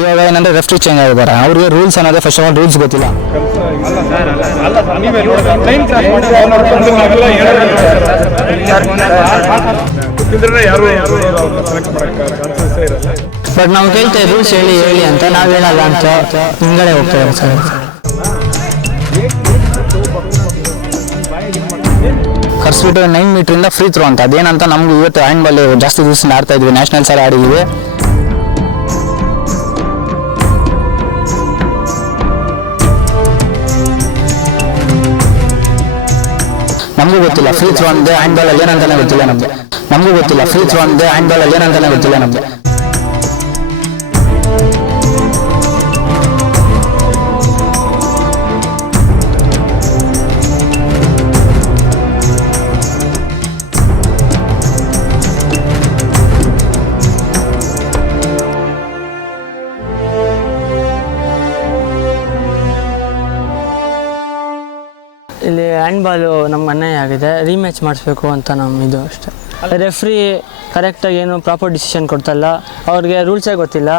ಇವಾಗ ಏನಂದ್ರೆ referee change ಆಗಿದ್ದಾರೆ. ಅವ್ರಿಗೆ ರೂಲ್ಸ್ ಅನ್ನೋದೇ ಫಸ್ಟ್ ಆಫ್ ಆಲ್ ರೂಲ್ಸ್ ಗೊತ್ತಿಲ್ಲ. ಬಟ್ ನಾವು ಕೇಳ್ತೇವೆ ರೂಲ್ಸ್ ಹೇಳಿ ಹೇಳಿ ಅಂತ. ನಾವು ಹೇಳಲ್ಲ ಅಂತ. ಹಿಂಗಡೆ ಹೋಗ್ತೇವೆ ಸರ್ ಕರ್ಸ್ಬಿಟ್ಟು ನೈನ್ ಮೀಟ್ರಿಂದ ಫ್ರೀ ಥ್ರೋ ಅಂತ. ಅದೇನಂತ ನಮ್ಗೆ ಇವತ್ತು ಹ್ಯಾಂಡ್ ಬಾಲ್ ಜಾಸ್ತಿ ದಿವಸ ಆಡ್ತಾ ಇದ್ವಿ. ನ್ಯಾಷನಲ್ ಸರ್ ಆಡಿದ್ವಿ. ನಮಗೂ ಗೊತ್ತಿಲ್ಲ ಫ್ರೀ ಥ್ರೋ ಅಂದ್ರೆ ಹ್ಯಾಂಡ್ ಬಾಲ್ ಅಲ್ಲಿ ಏನಂತಾನೆ ಗೊತ್ತಿಲ್ಲ ನಮ್ಗೆ ನಮಗೂ ಗೊತ್ತಿಲ್ಲ ಫ್ರೀ ಥ್ರೋ ಅಂದ್ರೆ ಹ್ಯಾಂಡ್ ಬಾಲ್ ಅಲ್ಲಿ ಏನಂತಾನೆ ಗೊತ್ತಿಲ್ಲ ನಮ್ಗೆ ಇಲ್ಲಿ ಹ್ಯಾಂಡ್ ಬಾಲು ನಮ್ಮ ಅನ್ಯಾಯ ಆಗಿದೆ. ರೀಮ್ಯಾಚ್ ಮಾಡಿಸ್ಬೇಕು ಅಂತ ನಮ್ಮ ಇದು ಅಷ್ಟೇ. ರೆಫ್ರಿ ಕರೆಕ್ಟಾಗಿ ಏನು ಪ್ರಾಪರ್ ಡಿಸಿಷನ್ ಕೊಡ್ತಲ್ಲ. ಅವ್ರಿಗೆ ರೂಲ್ಸೇ ಗೊತ್ತಿಲ್ಲ.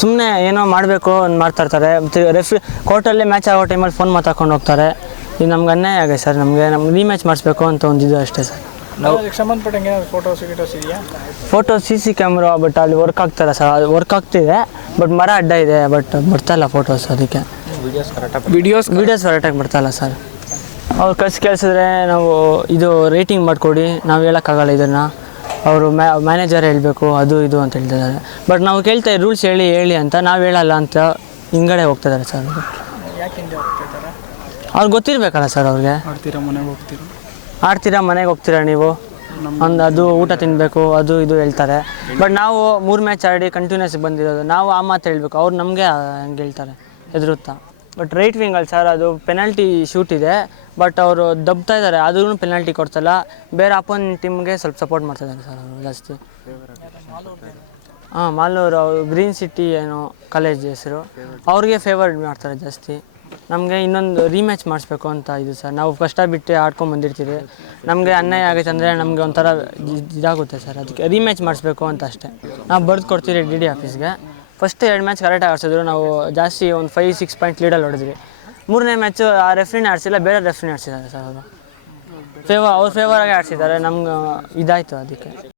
ಸುಮ್ಮನೆ ಏನೋ ಮಾಡಬೇಕು ಅಂತ ಮಾಡ್ತಾ ಇರ್ತಾರೆ. ರೆಫ್ರಿ ಕೋರ್ಟಲ್ಲಿ ಮ್ಯಾಚ್ ಆಗೋ ಟೈಮಲ್ಲಿ ಫೋನ್ ಮಾತಾಡ್ಕೊಂಡು ಹೋಗ್ತಾರೆ. ಇದು ನಮ್ಗೆ ಅನ್ಯಾಯ ಆಗಿದೆ ಸರ್. ನಮಗೆ ನಮ್ಗೆ ರೀಮ್ಯಾಚ್ ಮಾಡಿಸ್ಬೇಕು ಅಂತ ಒಂದು ಇದು ಅಷ್ಟೇ ಸರ್. ಅದಕ್ಕೆ ಸಂಬಂಧಪಟ್ಟಂಗೆ ಫೋಟೋಸ್ ಗಿಟೋಸ್ ಇದೆಯಾ photo C C camera but ಅಲ್ಲಿ ವರ್ಕ್ ಆಗ್ತಾಯಿಲ್ಲ ಸರ್. ಅದು ವರ್ಕ್ ಆಗ್ತಿದೆ ಬಟ್ ಮರ ಅಡ್ಡ ಇದೆ ಬಟ್ ಬರ್ತಾಯಿಲ್ಲ ಫೋಟೋಸ್ ಅದಕ್ಕೆ. ವಿಡಿಯೋಸ್ ವೀಡಿಯೋಸ್ ಕರೆಕ್ಟಾಗಿ ಬರ್ತಾಯಿಲ್ಲ ಸರ್. ಅವ್ರು ಕಳ್ಸಿ ಕೇಳಿಸಿದ್ರೆ ನಾವು ಇದು ರೇಟಿಂಗ್ ಮಾಡಿಕೊಡಿ ನಾವು ಹೇಳೋಕ್ಕಾಗಲ್ಲ ಇದನ್ನು. ಅವರು ಮ್ಯಾ ಮ್ಯಾನೇಜರ್ ಹೇಳಬೇಕು ಅದು ಇದು ಅಂತ ಹೇಳ್ತಿದ್ದಾರೆ. ಬಟ್ ನಾವು ಕೇಳ್ತಾ ರೂಲ್ಸ್ ಹೇಳಿ ಹೇಳಿ ಅಂತ ನಾವು ಹೇಳಲ್ಲ ಅಂತ ಹಿಂಗಡೆ ಹೋಗ್ತಿದ್ದಾರೆ ಸರ್. ಅವ್ರಿಗೆ ಗೊತ್ತಿರಬೇಕಲ್ಲ ಸರ್ ಅವ್ರಿಗೆ. ಆಡ್ತೀರಾ ಮನೆಗೆ ಹೋಗ್ತೀರಾ? ಆಡ್ತೀರಾ ಮನೆಗೆ ಹೋಗ್ತೀರಾ ನೀವು? ಒಂದು ಅದು ಊಟ ತಿನ್ನಬೇಕು ಅದು ಇದು ಹೇಳ್ತಾರೆ. ಬಟ್ ನಾವು ಮೂರು ಮ್ಯಾಚ್ ಆಡಿ ಕಂಟಿನ್ಯೂಸ್ ಬಂದಿರೋದು. ನಾವು ಆ ಮಾತು ಹೇಳಬೇಕು. ಅವ್ರು ನಮಗೆ ಹಂಗೆ ಹೇಳ್ತಾರೆ. ಎದುರುತ್ತಾ ಬಟ್ ರೈಟ್ ವಿಂಗಲ್ಲಿ ಸರ್ ಅದು ಪೆನಾಲ್ಟಿ ಶೂಟ್ ಇದೆ. ಬಟ್ ಅವರು ದಬ್ತಾ ಇದ್ದಾರೆ ಆದ್ರೂ ಪೆನಾಲ್ಟಿ ಕೊಡ್ತಲ್ಲ ಬೇರೆ ಅಪೋನ್ ಟೀಮ್ಗೆ ಸ್ವಲ್ಪ ಸಪೋರ್ಟ್ ಮಾಡ್ತಾ ಇದ್ದಾರೆ ಸರ್ ಜಾಸ್ತಿ. ಹಾಂ, ಮಾಲೂರು ಅವರು ಗ್ರೀನ್ ಸಿಟಿ ಏನು ಕಾಲೇಜ್ ಹೆಸರು. ಅವ್ರಿಗೆ ಫೇವರ್ ಮಾಡ್ತಾರೆ ಜಾಸ್ತಿ. ನಮಗೆ ಇನ್ನೊಂದು ರೀಮ್ಯಾಚ್ ಮಾಡಿಸ್ಬೇಕು ಅಂತ ಇದು ಸರ್. ನಾವು ಕಷ್ಟ ಬಿಟ್ಟು ಆಡ್ಕೊಂಡು ಬಂದಿರ್ತೀವಿ. ನಮಗೆ ಅನ್ಯಾಯ ಆಗುತ್ತೆ ಅಂದರೆ ನಮಗೆ ಒಂಥರ ಇದ್- ಇದಾಗುತ್ತೆ ಸರ್. ಅದಕ್ಕೆ ರೀಮ್ಯಾಚ್ ಮಾಡಿಸ್ಬೇಕು ಅಂತ ಅಷ್ಟೇ. ನಾವು ಬರೆದು ಕೊಡ್ತೀರಿ ಡಿ ಡಿ ಆಫೀಸ್ಗೆ ಫಸ್ಟ್ ಎರಡು ಮ್ಯಾಚ್ ಕರೆಕ್ಟಾಗಿ ಆಡ್ಸಿದ್ರು. ನಾವು ಜಾಸ್ತಿ ಒಂದು ಫೈವ್ ಸಿಕ್ಸ್ ಪಾಯಿಂಟ್ ಲೀಡಲ್ಲಿ ಹೊಡೆದ್ವಿ. ಮೂರನೇ ಮ್ಯಾಚು ಆ ರೆಫ್ರಿನೇ ಆಡಿಸಿಲ್ಲ, ಬೇರೆ ರೆಫ್ರಿನೇ ಆಡಿಸಿದ್ದಾರೆ ಸರ್ ಅವರು ಫೇವರ್ ಅವ್ರ ಫೇವರಾಗಿ ಆಡಿಸಿದ್ದಾರೆ. ನಮ್ಗೆ ಇದಾಯಿತು ಅದಕ್ಕೆ.